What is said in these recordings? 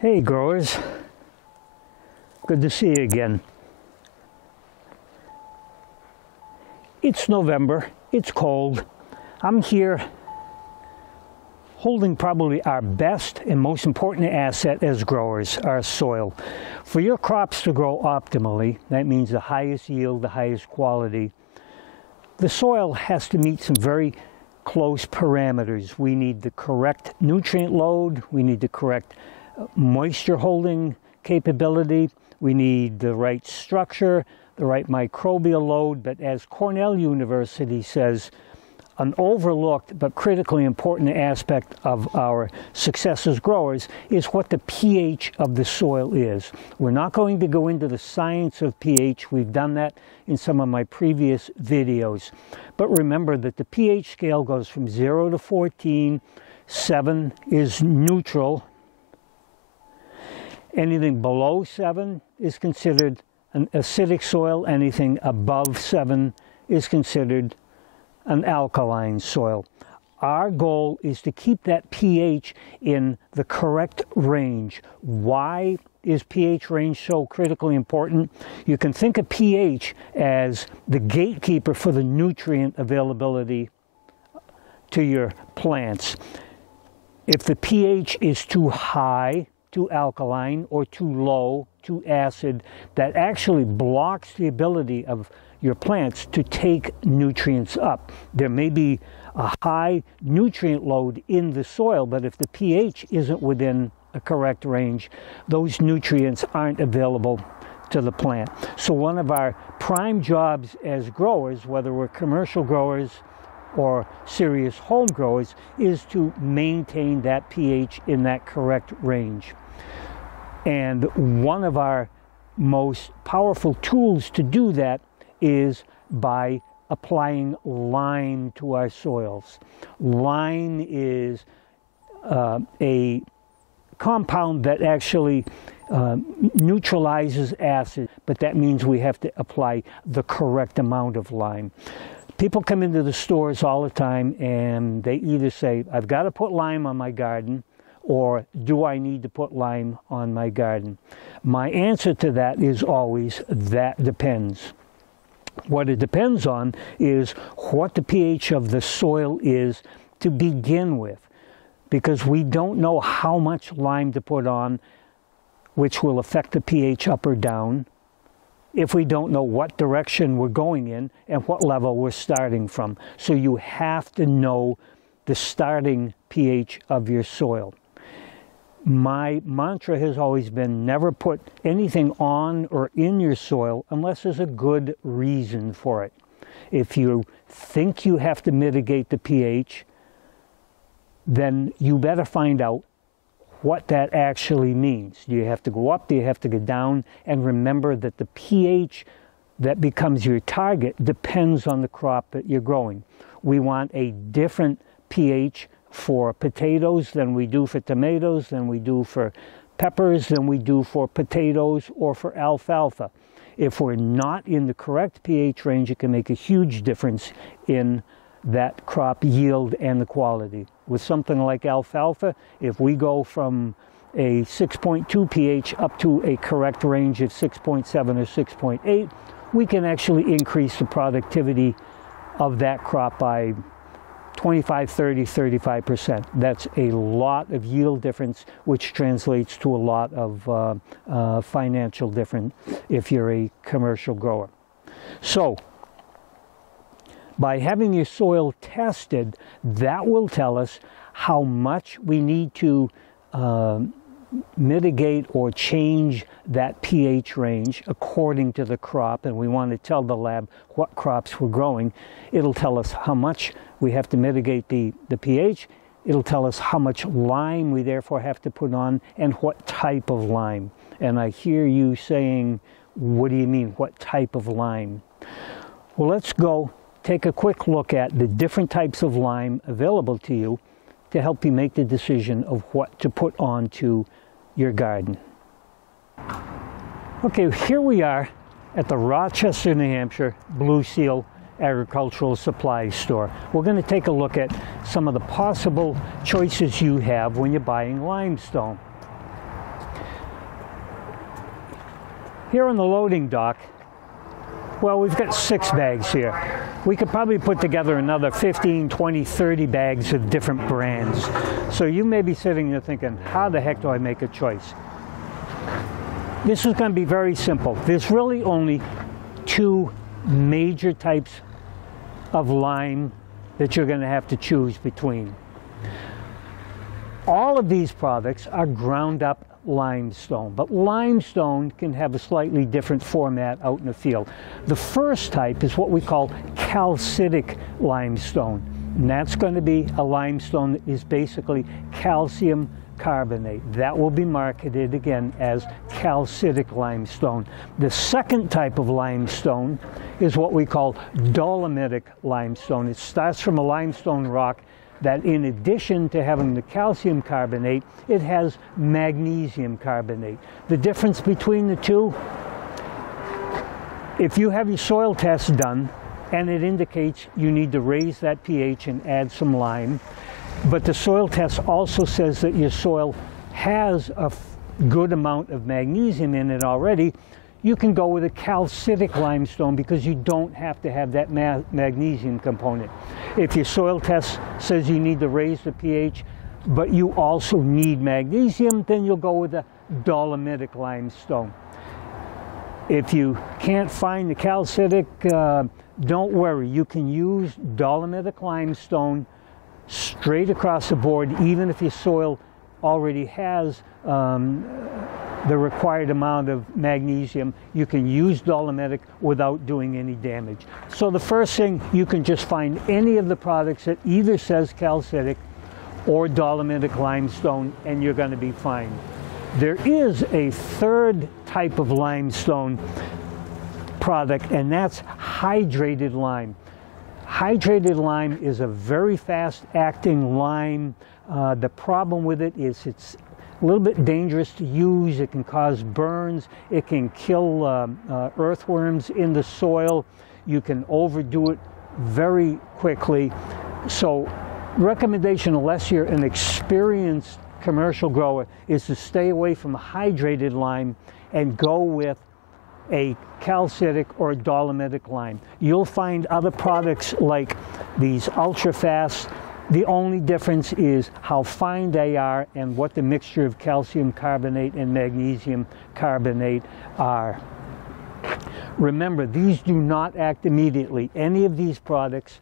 Hey growers, good to see you again. It's November, it's cold. I'm here holding probably our best and most important asset as growers, our soil. For your crops to grow optimally, that means the highest yield, the highest quality, the soil has to meet some very close parameters. We need the correct nutrient load, we need the correct moisture holding capability, we need the right structure, the right microbial load, but as Cornell University says, an overlooked but critically important aspect of our success as growers is what the pH of the soil is. We're not going to go into the science of pH. We've done that in some of my previous videos. But remember that the pH scale goes from 0 to 14. 7 is neutral. Anything below 7 is considered an acidic soil. Anything above 7 is considered an alkaline soil. Our goal is to keep that pH in the correct range. Why is pH range so critically important? You can think of pH as the gatekeeper for the nutrient availability to your plants. If the pH is too high, too alkaline, or too low, too acid, that actually blocks the ability of your plants to take nutrients up. There may be a high nutrient load in the soil, but if the pH isn't within a correct range, those nutrients aren't available to the plant. So one of our prime jobs as growers, whether we're commercial growers or serious home growers, is to maintain that pH in that correct range. And one of our most powerful tools to do that is by applying lime to our soils. Lime is a compound that actually neutralizes acid, but that means we have to apply the correct amount of lime. People come into the stores all the time and they either say, I've got to put lime on my garden, or do I need to put lime on my garden? My answer to that is always, that depends. What it depends on is what the pH of the soil is to begin with, because we don't know how much lime to put on, which will affect the pH up or down, if we don't know what direction we're going in and what level we're starting from. So you have to know the starting pH of your soil. My mantra has always been never put anything on or in your soil unless there's a good reason for it. If you think you have to mitigate the pH, then you better find out what that actually means. Do you have to go up? Do you have to go down? And remember that the pH that becomes your target depends on the crop that you're growing. We want a different pH for potatoes than we do for tomatoes, than we do for peppers, than we do for potatoes or for alfalfa. If we're not in the correct pH range, it can make a huge difference in that crop yield and the quality. With something like alfalfa, if we go from a 6.2 pH up to a correct range of 6.7 or 6.8, we can actually increase the productivity of that crop by 25, 30, 35%. That's a lot of yield difference, which translates to a lot of financial difference if you're a commercial grower. So, by having your soil tested, that will tell us how much we need to mitigate or change that pH range according to the crop, and we want to tell the lab what crops we're growing. It'll tell us how much we have to mitigate the pH. It'll tell us how much lime we therefore have to put on and what type of lime. And I hear you saying, what do you mean, what type of lime? Well, let's go take a quick look at the different types of lime available to you to help you make the decision of what to put onto your garden. Okay, here we are at the Rochester, New Hampshire Blue Seal Agricultural Supply Store. We're going to take a look at some of the possible choices you have when you're buying limestone. Here on the loading dock, well, we've got 6 bags here. We could probably put together another 15, 20, 30 bags of different brands. So you may be sitting there thinking, how the heck do I make a choice? This is going to be very simple. There's really only 2 major types of lime that you're going to have to choose between. All of these products are ground up limestone, but limestone can have a slightly different format out in the field. The first type is what we call calcitic limestone, and that's going to be a limestone that is basically calcium carbonate. That will be marketed again as calcitic limestone. The second type of limestone is what we call dolomitic limestone. It starts from a limestone rock that, in addition to having the calcium carbonate, it has magnesium carbonate. The difference between the two, if you have your soil test done and it indicates you need to raise that pH and add some lime, but the soil test also says that your soil has a good amount of magnesium in it already, you can go with a calcitic limestone because you don't have to have that magnesium component. If your soil test says you need to raise the pH, but you also need magnesium, then you'll go with a dolomitic limestone. If you can't find the calcitic, don't worry. You can use dolomitic limestone straight across the board, even if your soil already has the required amount of magnesium. You can use dolomitic without doing any damage. So the first thing, you can just find any of the products that either says calcitic or dolomitic limestone, and you're going to be fine. There is a third type of limestone product, and that's hydrated lime. Hydrated lime is a very fast-acting lime. The problem with it is it's a little bit dangerous to use. It can cause burns. It can kill earthworms in the soil. You can overdo it very quickly. So, recommendation, unless you're an experienced commercial grower, is to stay away from hydrated lime and go with a calcitic or dolomitic lime. You'll find other products like these ultra fast. The only difference is how fine they are and what the mixture of calcium carbonate and magnesium carbonate are. Remember, these do not act immediately. Any of these products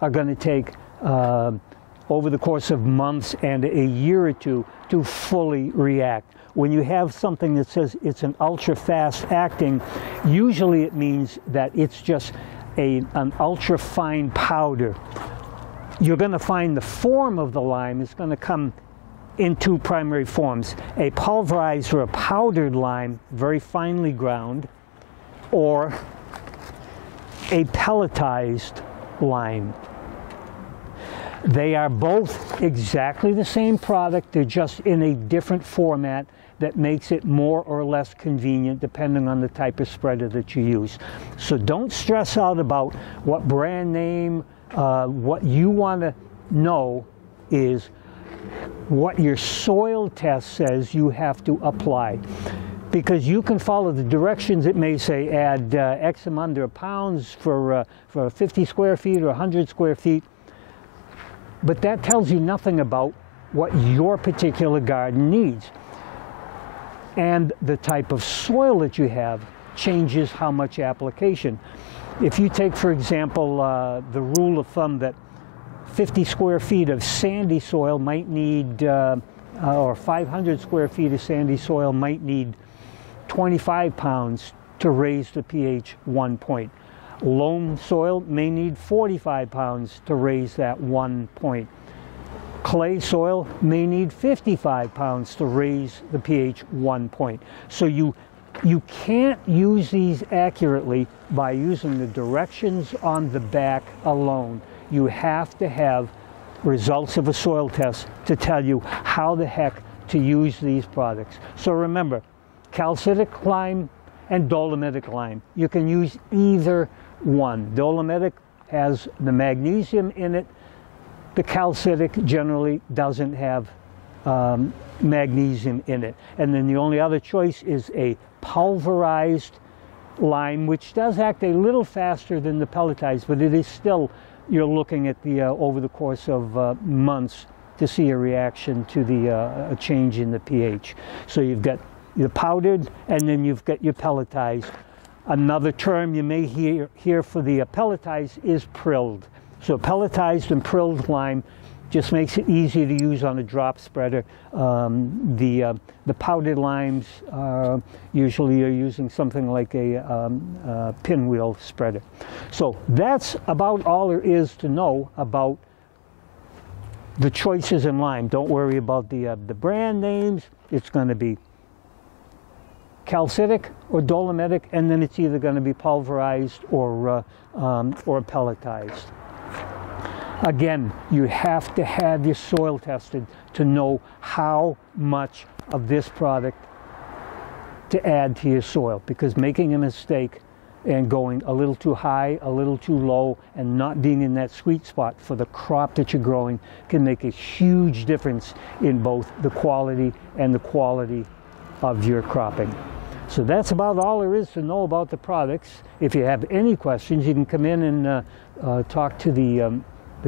are going to take over the course of months and a year or two to fully react. When you have something that says it's an ultra fast acting, usually it means that it's just an ultra fine powder. You're going to find the form of the lime is going to come in 2 primary forms: a pulverized or a powdered lime, very finely ground, or a pelletized lime. They are both exactly the same product. They're just in a different format that makes it more or less convenient depending on the type of spreader that you use. So don't stress out about what brand name. What you want to know is what your soil test says you have to apply. Because you can follow the directions. It may say add X amount of pounds for 50 square feet or 100 square feet. But that tells you nothing about what your particular garden needs. And the type of soil that you have changes how much application. If you take, for example, the rule of thumb that 50 square feet of sandy soil might need, or 500 square feet of sandy soil might need 25 pounds to raise the pH 1 point. Loam soil may need 45 pounds to raise that 1 point. Clay soil may need 55 pounds to raise the pH 1 point. So you can't use these accurately by using the directions on the back alone. You have to have results of a soil test to tell you how the heck to use these products. So remember, calcitic lime and dolomitic lime. You can use either one. Dolomitic has the magnesium in it. The calcitic generally doesn't have magnesium in it. And then the only other choice is a pulverized lime, which does act a little faster than the pelletized, but it is still, you're looking at the over the course of months to see a reaction to the a change in the pH. So you've got your powdered, and then you've got your pelletized. Another term you may hear for the pelletized is prilled. So pelletized and prilled lime just makes it easy to use on a drop spreader. The powdered limes usually are using something like a pinwheel spreader. So that's about all there is to know about the choices in lime. Don't worry about the brand names. It's going to be calcitic or dolomitic, and then it's either going to be pulverized or pelletized. Again, you have to have your soil tested to know how much of this product to add to your soil, because making a mistake and going a little too high, a little too low, and not being in that sweet spot for the crop that you're growing can make a huge difference in both the quality and the quality of your cropping. So that's about all there is to know about the products. If you have any questions, you can come in and talk to the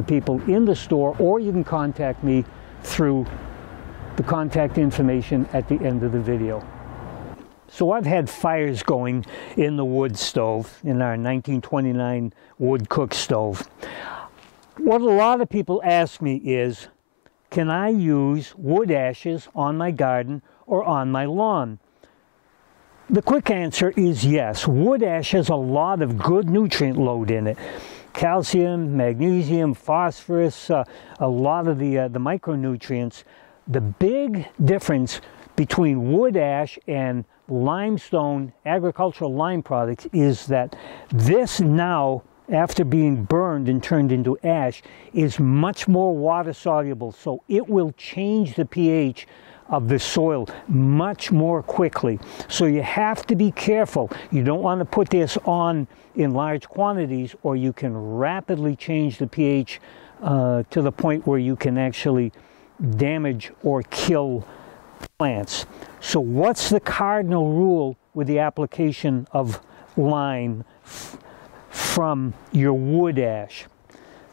people in the store, or you can contact me through the contact information at the end of the video. So I've had fires going in the wood stove, in our 1929 wood cook stove. What a lot of people ask me is, can I use wood ashes on my garden or on my lawn? The quick answer is yes. Wood ash has a lot of good nutrient load in it. Calcium, magnesium, phosphorus, a lot of the micronutrients. The big difference between wood ash and limestone, agricultural lime products, is that this now, after being burned and turned into ash, is much more water soluble. So it will change the pH of the soil much more quickly. So you have to be careful. You don't want to put this on in large quantities, or you can rapidly change the pH to the point where you can actually damage or kill plants. So what's the cardinal rule with the application of lime from your wood ash?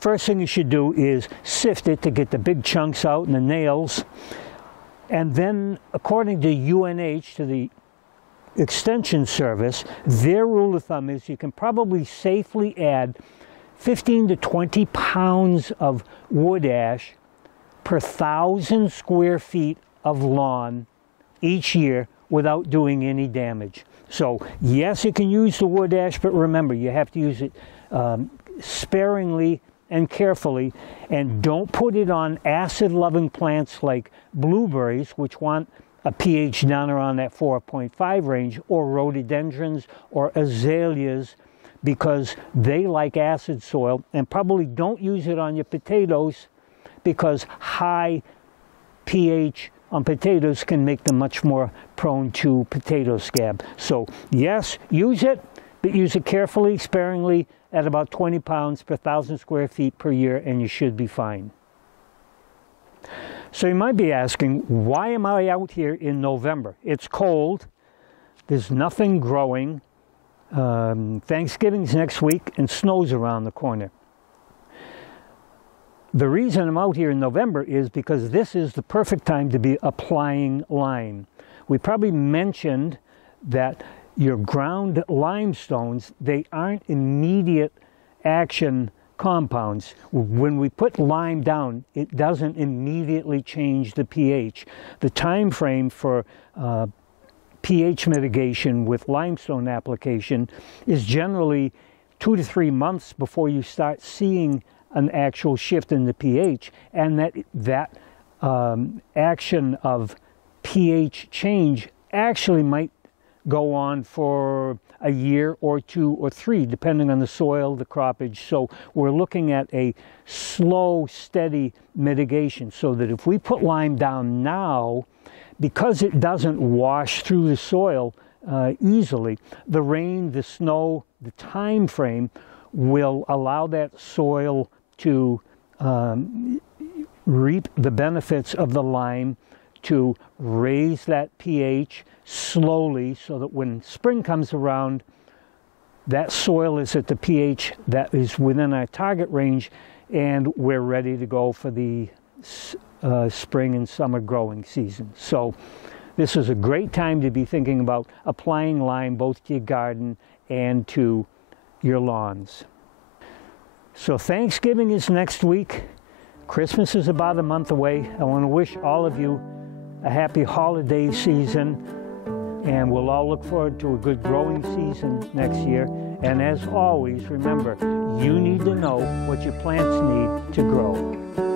First thing you should do is sift it to get the big chunks out and the nails. And then, according to UNH, to the Extension Service, their rule of thumb is you can probably safely add 15 to 20 pounds of wood ash per 1,000 square feet of lawn each year without doing any damage. So, yes, you can use the wood ash, but remember, you have to use it sparingly and carefully, and don't put it on acid-loving plants like blueberries, which want a pH down around that 4.5 range, or rhododendrons or azaleas, because they like acid soil. And probably don't use it on your potatoes, because high pH on potatoes can make them much more prone to potato scab. So yes, use it, but use it carefully, sparingly, at about 20 pounds per 1,000 square feet per year, and you should be fine. So you might be asking, why am I out here in November? It's cold, there's nothing growing, Thanksgiving's next week, and snow's around the corner. The reason I'm out here in November is because this is the perfect time to be applying lime. We probably mentioned that your ground limestones, they aren't immediate action compounds. When we put lime down, it doesn't immediately change the pH. The time frame for pH mitigation with limestone application is generally 2 to 3 months before you start seeing an actual shift in the pH, and that action of pH change actually might go on for a year or 2 or 3, depending on the soil, the croppage. So we're looking at a slow, steady mitigation, so that if we put lime down now, because it doesn't wash through the soil easily, the rain, the snow, the time frame will allow that soil to reap the benefits of the lime to raise that pH slowly so that when spring comes around, that soil is at the pH that is within our target range, and we're ready to go for the spring and summer growing season. So this is a great time to be thinking about applying lime both to your garden and to your lawns. So Thanksgiving is next week. Christmas is about a month away. I want to wish all of you a happy holiday season, and we'll all look forward to a good growing season next year. And as always, remember, you need to know what your plants need to grow.